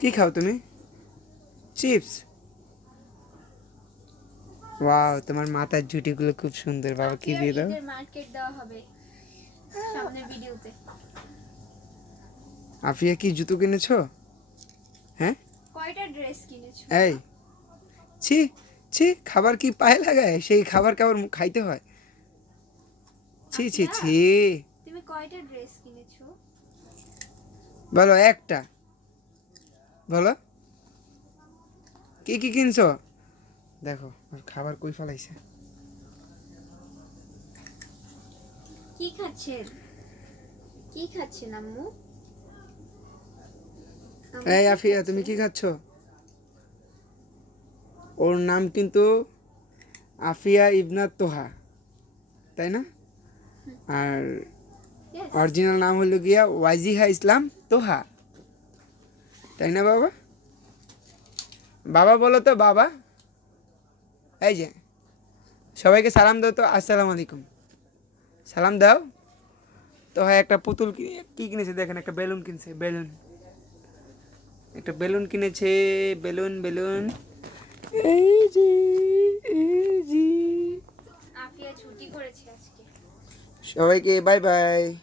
কি খাও তুমি? চিপস ওয়াও তোমার মাথার ঝুটিগুলো খুব সুন্দর বাবা কি দিয়ে দাও? মার্কেট দেওয়া হবে। সামনের ভিডিওতে। আফিয়া কি জুতো কিনেছো? হ্যাঁ? কয়টা ড্রেস কিনেছো? এই ছি ছি খাবার কি পায়ে লাগায়? সেই খাবার খাবার খাইতে হয়? ছি ছি ছি। তুমি কয়টা ড্রেস কিনেছো? বলো একটা। বলো কি কি কিনছো? দেখো ওর খাবার কই ফেলাইছে? কি খাচ্ছেন? কি খাচ্ছেন আম্মু? এই আফিয়া তুমি কি খাচ্ছ? ওর নাম কিন্তু আফিয়া ইবনাত তোহা তাই না? আর অরিজিনাল নাম হলো গিয়া ওয়াজিহা ইসলাম তোহা। তাই না বাবা? বাবা বলো তো বাবা। এই যে সবাইকে সালাম দাও তো আসসালামু আলাইকুম। সালাম দাও। তো হয় একটা পুতুল কি- কিনেছে দেখেন একটা বেলুন কিনছে বেলুন। একটা বেলুন কিনেছে বেলুন বেলুন। এই যে এই যে। আফিয়া ছুটি করেছে আজকে। সবাইকে বাই বাই।